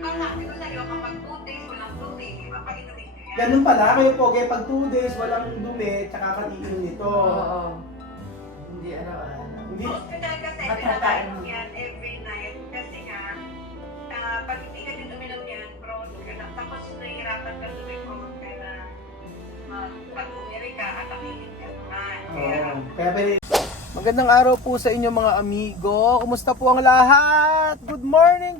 Ang sabi ko sa'yo, kapag 2 days, walang tubig, mapainumin ko yan. Ganun pala, kayo pogi, pag 2 days walang dumi, tsaka katiinom nito. Oo. Hindi araw-araw. Hindi, Hospital kasi, Matatayin. pinapainom yan every night. Kasi nga, pag hindi ka din uminom yan, prone ka na. Tapos nahihirapan ka lumikot. Kaya, pag umiri ka, atakihin ka naman. kaya pwede. Magandang araw po sa inyo mga amigo. Kumusta po ang lahat? Good morning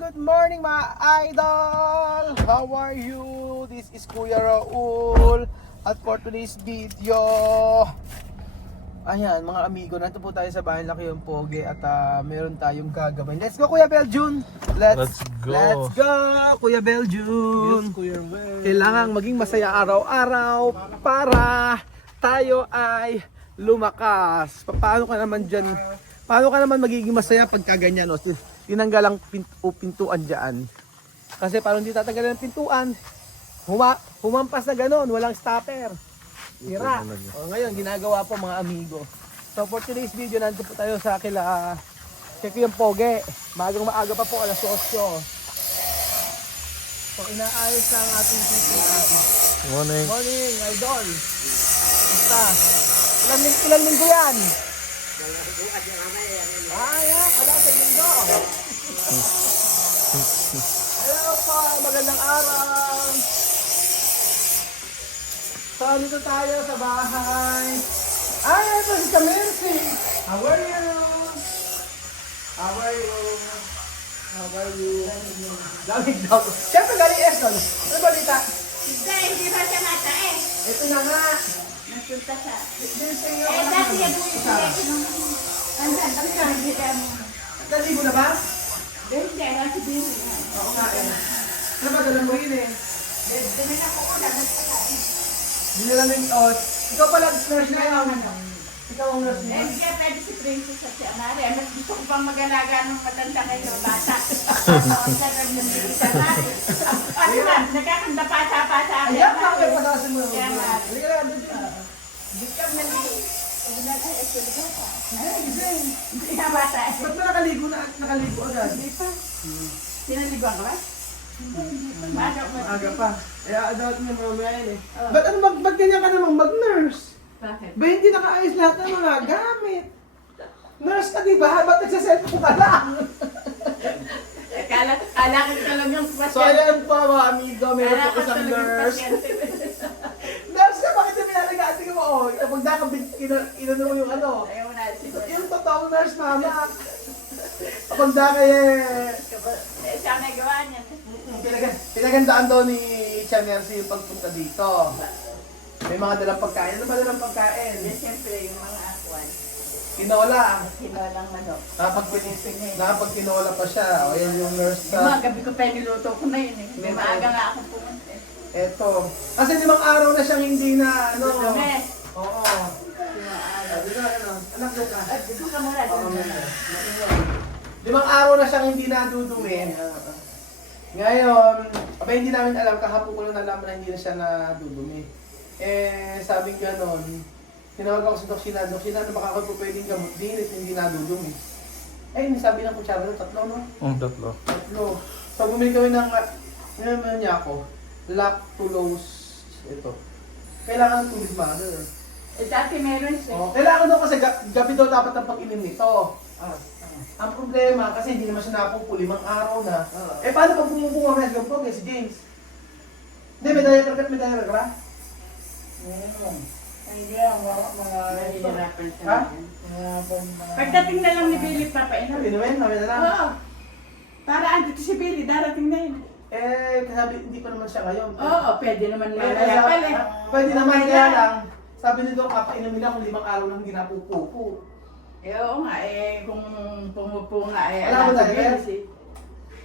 mga idol! How are you? This is Kuya Raul. At for today's video, ayan mga amigo, nandito po tayo sa bahay laki yung Pogi at meron tayong gagawin. Let's go Kuya Beljun! Let's go. Let's go Kuya Beljun! Yes, Kuya Bel. Kailangan maging masaya araw-araw para tayo ay lumakas. Paano ka naman dyan? Paano ka naman magiging masaya pagka ganyan? No? Tinanggal ang pintuan dyan. Kasi parang hindi tatanggalin ang pintuan. Humampas na gano'n, walang stopper. Tira. O ngayon, ginagawa po mga amigo. So for today's video, nandito po tayo sa kila yung Pogi. Maaga pa po, alas 8. So inaayos na ang ating pintuan. Morning. Morning, idol. Basta. Ilang linggo yan? Yan. Wala sa linggo. Hello po. Magandang araw. So, dito tayo sa bahay. Ito si Mercy. How are you? How are you? How are you? Lamig daw. Siyempre galing Eston. Ano ba dita? Hindi ba siya nata eh? Ito na nga. Nasunta siya. Dito yung Dati yan po yung Andan, ang sabi ka mo. Naligo na ba? Hindi, nasa biro. Oo nga eh. Ano ba dalang mo yun eh? Dami na po ulan, nagpakain. Dinalamig, ikaw pala nurse na yun. Ikaw ang nurse niya. Hindi kaya pwede si Princess at si Amari. Mas gusto ko pang mag-alaga ng matanda kayo, bata. Ang sarap ng bisa natin. Ano ba, nagkakanda pasa-pasa ako. Ayan, bakit patasin mo? Kaya nga. Halika na, dito na. Bigyan na lang. Huwag na tayo, ito na. Ay, gising. Hindi na bata. Ba't ba nakaligo agad? Hindi pa. Sinaliguan ka ba? Maaga pa. Kaya adult niya mamaya yun eh. Ba't ganyan ka namang mag-nurse? Bakit? Ba hindi nakaayos lahat ng mga gamit? Nurse ka diba? Ba't nagsaselfon ka lang? Kala ko lang yung So pasyente. ayan po mga amigo, meron Kala po ko isang talagang nurse. pasyente. Nurse ka, bakit yung pinalagaan? Tingnan mo, kapag nakabig, inano mo yung ano. Ayaw mo na. Yung totoong nurse mama. Kapag nakay Siya may gawa niyan. pinagandaan daw ni Chanelsi yung pagpunta dito. May mga dalang pagkain. Ano ba dalang pagkain? Siyempre, yung mga akwan. Tinola. Hinolang manok. Nakapag-tinola pa siya. O yan yung nurse Yung mga na. gabi ko pa niluto ko na yun eh. May maaga nga akong pumunta. Eto. Kasi 5 araw na siyang hindi na ano. Dumi. Oo. Dito na, ano. Anak ko ka. Dito ka muna. Oo, muna. 5 araw na siyang hindi nadudumi. Ngayon, abay hindi namin alam, kahapon ko lang nalaman na hindi na siya nadudumi. Sabi ko gano'n, tinawag ako sa Doksina, ano baka ako po pwedeng gamot, hindi nadudumi. Sabi ng kutsara, 3 no? Tatlo. 3. So bumili kami ng, niya ako, lactulose, ito. Kailangan ng tubig mother. Dati meron siya. Kailangan daw kasi gabi daw dapat ang pag-inom nito. Ang problema, kasi hindi naman siya napupo, 5 araw na. Paano pag bumubunga na yung si James? Hindi, may diaper ka ba? Hindi ang mga nahihirapan siya. Ha? Pagdating na lang ni Billy, papainom. Inumin, namin na lang. Oo. Para andito si Billy, darating na yun. Sabi, hindi pa naman siya ngayon. Oo, pwede naman Kaya, mamaya pala. pwede naman kaya lang. Sabi nito, kapainumin lang kung 5 araw lang hindi napupupo. Oo nga, kung pumupo nga, Wala mo si tayo, Billy, eh? si-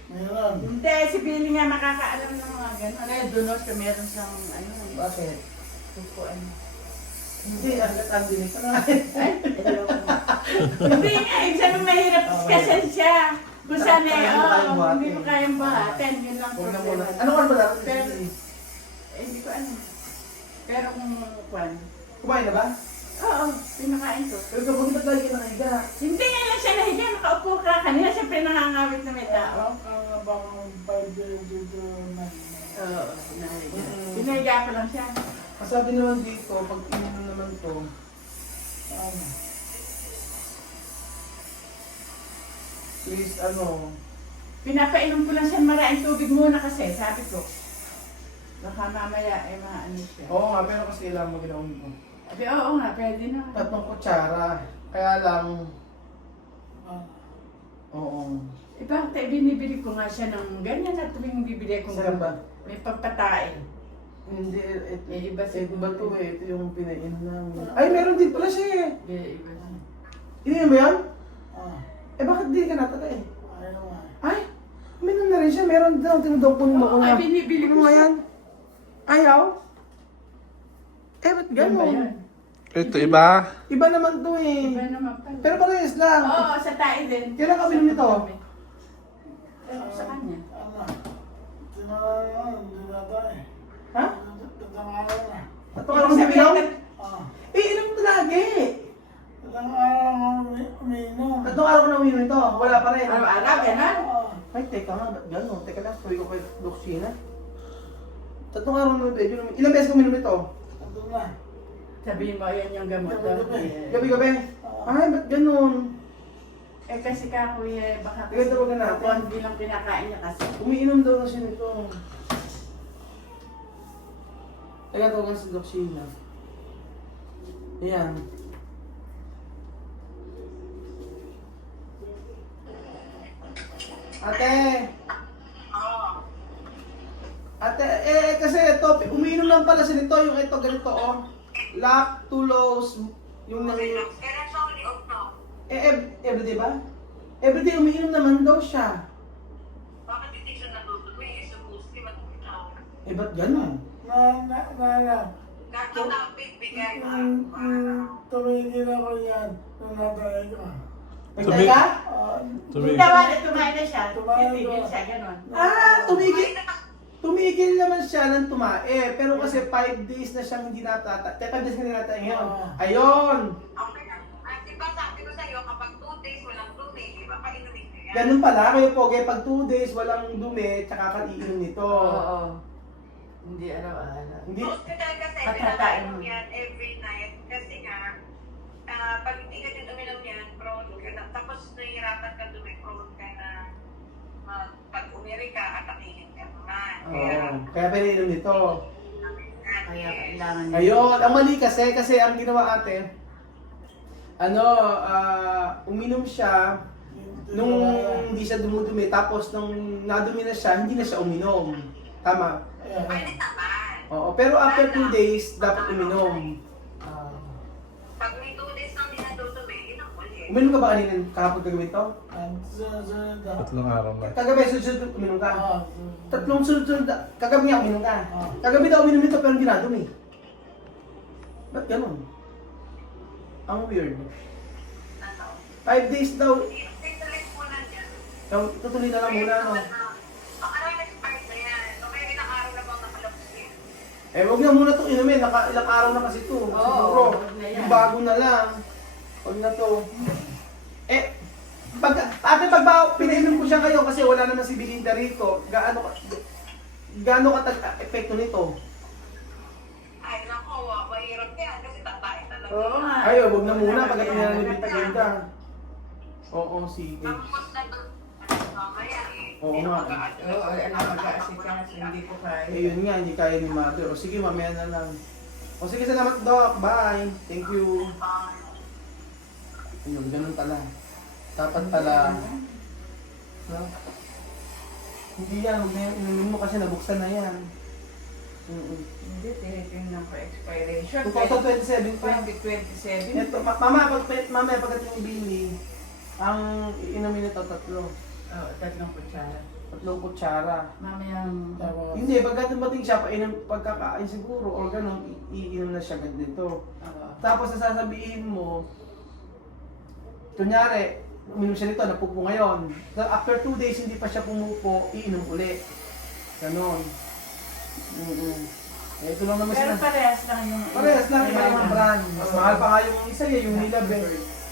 Ayun. Hindi, si Billy nga makakaalam ng mga gano'n. Doon ka meron siyang, Bakit? pupuan. Hindi, ang dinig pa nga. Ay, ayoko nga. Hindi nga, sabi mahirap kasi siya. Kung sana hindi mo kayang buhatin, yun lang Huwag na muna. problema. Ano oras ba dapat? Pero, hindi ko ano. Pero kung kwan, Kumain na ba? oo, pinakain ko. Pero kapag ba't lagi ka nakahiga? Hindi nga lang siya nahiga, nakaupo ka. Kanina siyempre nangangawit na may tao. bang 5 days dito na. Oo, pinahiga. Pinahiga ko lang siya. Masabi naman dito, pag ininom naman to, Ano? is ano, Pinapainom ko lang siya maraming tubig muna kasi, sabi ko. Baka mamaya ay maano siya. oo nga, pero kasi kailangan mo ginawin mo. Sabi, oo nga, pwede na. 3 kutsara, kaya lang, Ah, oo. Eh bakit binibili ko nga siya ng ganyan na tuwing bibili kong Saan ba? may pagpatain. Hindi, ito, Eh, iba iba to eh, ito yung pinain namin. Ay, meron din pala siya eh. Iba na. Ininom mo yan? ah, Eh, bakit di ka natatay? ayaw nga. Ay, uminom na rin siya. Meron daw tinudokong mo ko Oo, na. ay, binibili Ano ko nga siya. yan? Ayaw? Eh, ba't Yan ba gano'n? yan? Ito iba. Iba naman to eh. Iba naman pala. Pero parehas lang. Oo, sa tae din. Kailan ka binom nito? Sa kanya. Ano? Tinangan, hindi na tayo. Ha? Tatang-araw na. Ito ka lang sa binom? Ah, Eh, inom to lagi. tatang-araw na uminom. 3 araw ko na uminom ito. Wala pa rin. Araw-araw, gano'n? Ah, Ay, teka nga, ba't gano'n? Teka lang, tuloy ko kay Luxina. 3 araw na uminom. Ilang beses ko uminom ito? ito na. Sabihin mo, yan yung gamot. Gabi-gabi. Eh, Gabi-gabi. Ay, ba't gano'n? Eh kasi ka kuya, baka Sige, tawagan natin. konti lang kinakain niya kasi. Umiinom daw na siya nito. Kaya tawagan si Luxina. Ayan. Ate! Ate, kasi ito, umiinom lang pala siya nito, yung ito, ganito, oh. Lactulose, yung nangyayari. Kailan siya uli off na? Everyday ba? Everyday umiinom naman daw siya. Bakit hindi siya natutuloy? Eh, supposedly matulog. Eh, ba't gano'n? Na. Gato na bigay Tumigil ako yan. Nung natay ko. Nagtay ka? Ah, Tumigil. Tawa na tumain na siya, Tumain titigil na. siya, gano'n. Tumigil. Tumigil naman siya ng tumae. Pero kasi 5 days na siyang hindi natata. 5 days na hindi natata ngayon. Ayun! Okay na. At diba sabi ko sa'yo, kapag 2 days walang dumi, di ba painumin ko yan? Ganun pala. Kayo po, kaya pag 2 days walang dumi, tsaka ka iinom nito. Oo. Hindi araw-araw. Hindi. Sa hospital kasi, Patatain pinapainom mo. yan every night. Kasi nga, pag hindi ka din uminom yan, prone ka na. Tapos nahihirapan ka dumi, prone ka na pag umiri ka, atakihin ka naman. Oo. Kaya pinainom nito. Kaya kailangan niya. Ayun, ang mali kasi ang ginawa ate, uminom siya nung hindi siya dumudumi, tapos nung nadumi na siya, hindi na siya uminom. Tama. ayan. Pwede naman. Oo, pero after 2 days, dapat uminom. Pag may 2 days nang di nadudumi, yun ang ulit. Uminom ka ba kanina kahapon kagabi to? Ang sunod na. 3 araw na. Kagabi, sunod-sunod uminom ka. Ah, 3 sunod-sunod, kagabi nga uminom ka. Ah. Kagabi daw uminom nito pero hindi nadumi. Ba't ganun? Ang weird. Ano? 5 days daw, Tuloy muna dyan. tutuloy na lang muna, no? Baka naman expired na yan. So, kaya ilang araw na bang nakalabas yan? Eh, wag na muna itong inumin. Ilang araw na kasi ito. Siguro, wag na yan. yung bago na lang. Wag na to. Eh, pag pinainom ko siya kayo kasi wala naman si Belinda rito, gaano ka epekto nito? Ay, nako, mahirap yan kasi tatay talaga. Oo nga. Ay, wag na muna pag ito na ni Belinda. Oo, sige. Tapos na doon, mamaya eh. Oo Hindi nga. na mag-aadyo. Oo, mag-aasikas, hindi ko kaya. Eh, yun nga, hindi kaya ni Mother. O sige, mamaya na lang. O sige, salamat Doc. Bye. Thank you. Ayun, ganun pala. Dapat pala. No? Hindi yan, huwag na yan. Inumin mo kasi nabuksan na yan. Hindi, tinitingnan ko expiration. 2027 pa. 2027. Ito, mamaya pagkat yung bini, ang iinumin nito 3. Oo, 3 kutsara. 3 kutsara. Mamayang... Hindi, pagka dumating siya, pagkakain siguro, or ganun, iinom na siya agad nito. Oo. Tapos sasabihin mo, kunyari, uminom siya nito, napupo ngayon. After 2 days, hindi pa siya pumupo, iinom uli. Ganon. Eh, ito lang naman Pero sila. parehas lang yung... Parehas lang, iba yung brand. Mas mahal pa nga yung isa yung Nilab eh.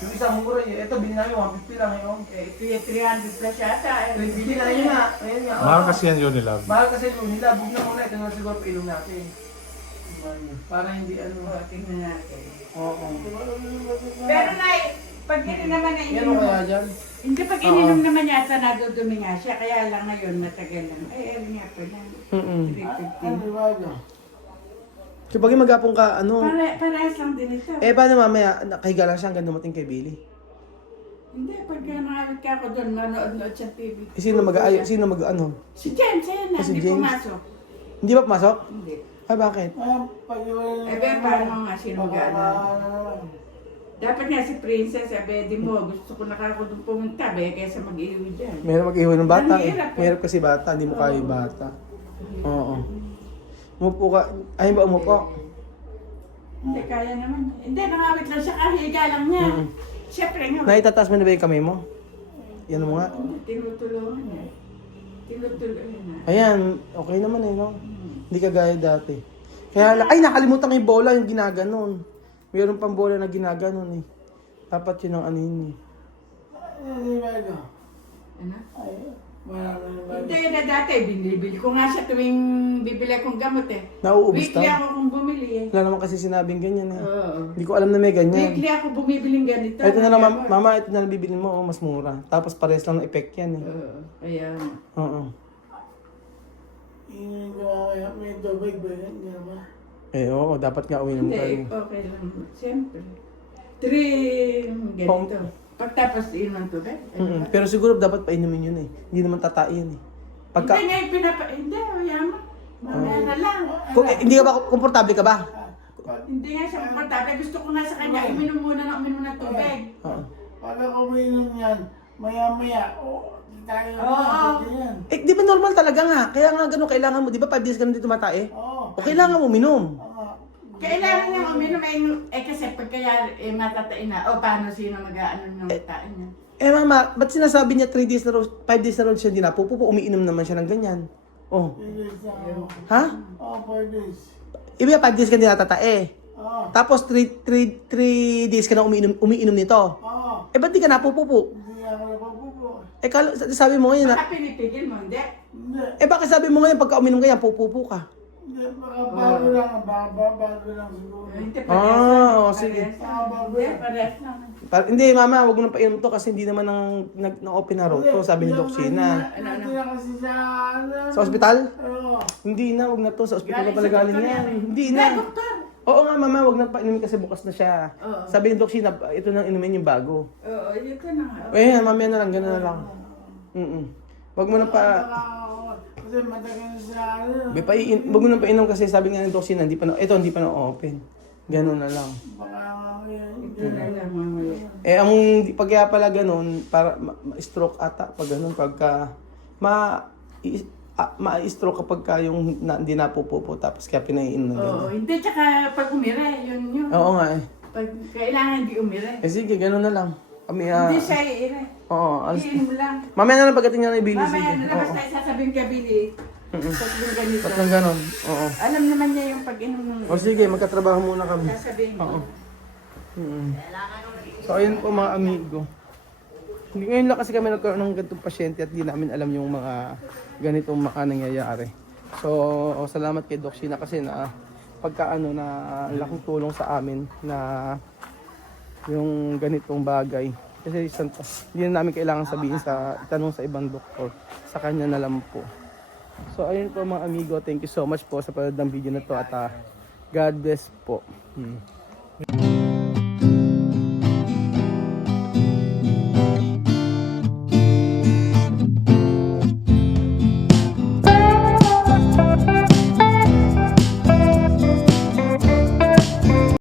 Yung isang mura yun. Ito, binili namin 150 lang yun. Eh, ito yung 300 plus yata. Bili na yun nga. Ayun nga. Mahal kasi yan yun nila. Mahal kasi yun. Nilabog na muna. Ito na siguro pailong natin. Para hindi ano. Tingnan natin. Oo. Pero na, pag hindi naman na Yan o kaya dyan. hindi pag ininom naman yata nadudumi nga siya, kaya lang ngayon matagal lang. Ay, ano nga pa lang. 350. So pag magapong ka, ano? Parehas lang din ito. Paano mamaya, nakahiga lang siya hanggang dumating kay Billy? Hindi, pagka nakawit ka ako doon, manood-nood sa TV. Sino ano? Si James, ayan na, Si hindi James? pumasok. Hindi ba pumasok? Hindi. Ay, bakit? Eh, pero paano nga sino mag-ano? Dapat nga si Princess, sabi, di mo, gusto ko na ako doon pumunta, kaysa mag-iwi dyan. Meron mag-iwan ng bata eh. Mahirap eh. Mahirap kasi bata, hindi mo kaya yung bata. Oo. Umupo ka. Ay, ba umupo? Hindi, kaya naman. Hindi, nakawit lang siya, kahiga lang niya. Siyempre nga. Naitataas mo na ba yung kamay mo? Yan mo nga. Hindi, tinutulungan niya. Tinutulungan niya. Ayan, okay naman eh, no? Hindi ka gaya dati. Kaya lang, ay nakalimutan ko yung bola, yung ginaganon. Mayroon pang bola na ginaganon eh. Dapat yun ang ano yun eh. Ano? Hindi na dati, binibili ko nga siya tuwing bibili akong gamot eh. Nauubos Weekly ta? ako kung bumili eh. Wala naman kasi sinabing ganyan eh. Oo. Hindi ko alam na may ganyan. Weekly ako bumibiling ganito. Ito na lang, gamot. mama, ito na lang bibili mo, oh, mas mura. Tapos pares lang ng effect yan eh. Oo, kaya Oo. May tubig ba yan? Yan ba? Eh, oo, dapat nga uwi ng hindi, kayo. okay lang. Siyempre. 3 ganito. Pagtapos inom tubig. Pero siguro dapat painumin yun eh. Hindi naman tatain eh. Pagka, Hindi nga hindi, yaman. Mamaya na lang. hindi ka ba, komportable ka ba? Hindi nga siya komportable. Gusto ko nga sa kanya, uminom muna ng tubig. Oo. Pag ako uminom yan, maya-maya, tayo Oo. yan. Eh, di ba normal talaga nga? Kaya nga ganun, kailangan mo, di ba 5 days ka na dito matae? Oo. O kailangan mo uminom. Kailangan niya uminom kasi pagkaya matatain na, paano sino mag-aano ng tain niya? Eh mama, ba't sinasabi niya 3 days na raw, 5 days na raw siya hindi napupupo, umiinom naman siya ng ganyan. Oh. Ha? Oo, 4 days. Ibig 5 days ka hindi natatae. Oo. Tapos 3 days ka na umiinom nito. Oo. Eh ba't di ka napupupo? Hindi ako napapupo. Eh sabi mo ngayon na, Baka pinipigil mo, hindi? Hindi. eh bakit sabi mo ngayon pagka uminom ka yan, pupupo ka? Hindi, baka bago lang. Bago lang siguro. Hindi, Oo, sige. Hindi, parehas lang. Hindi mama, wag mo nang painom to kasi hindi naman nang-open na road to, sabi ni Doc Sina. Natira kasi sa Sa ospital? Oo. Hindi na, wag na to. Sa ospital na Galing pala sa galing doktor yan. yan eh. Hindi Hindi, na. doktor. Oo nga mama, wag na painumin kasi bukas na siya. Oo. Sabi ni Doc Sina, ito nang inumin yung bago. Oo, ito na nga. Eh, mamaya na lang, gano'n na lang. Wag mo na pa... Kasi matagal na sa ano. Wag mo na painom kasi sabi nga ni Doc Sina, hindi pa na open. Gano'n na lang. Baka Ito na lang, mamaya. Eh, ang pag kaya pala gano'n, para ma-stroke ata, pag gano'n, pagka ma-stroke kapag ka yung hindi napupupo, tapos kaya pinaiinom na gano'n. Oo, hindi, tsaka pag umira, yun. Oo nga eh. Pag kailangan hindi umira. Eh sige, gano'n na lang. Kami, Hindi siya iira. Oo, alas. Iinom lang. Mamaya na lang pagdating niya na ibili. Mamaya, Sige. nalabas Oo. tayo sasabihin ka, Billy. Tatlong ganito. Tatlong ganon. Oo. Alam naman niya yung pag-inom ng... O sige, magkatrabaho muna kami. Sasabihin ko. Oo. So ayun po mga amigo. Hindi ngayon lang kasi kami nagkaroon ng ganitong pasyente at hindi namin alam yung mga ganitong nangyayari. So salamat kay Doc Sina kasi na pagka na laking tulong sa amin na yung ganitong bagay. Kasi hindi na namin kailangan sabihin itanong sa ibang doktor. Sa kanya na lang po. So ayun po mga amigo, thank you so much po sa panood ng video na to at God bless po.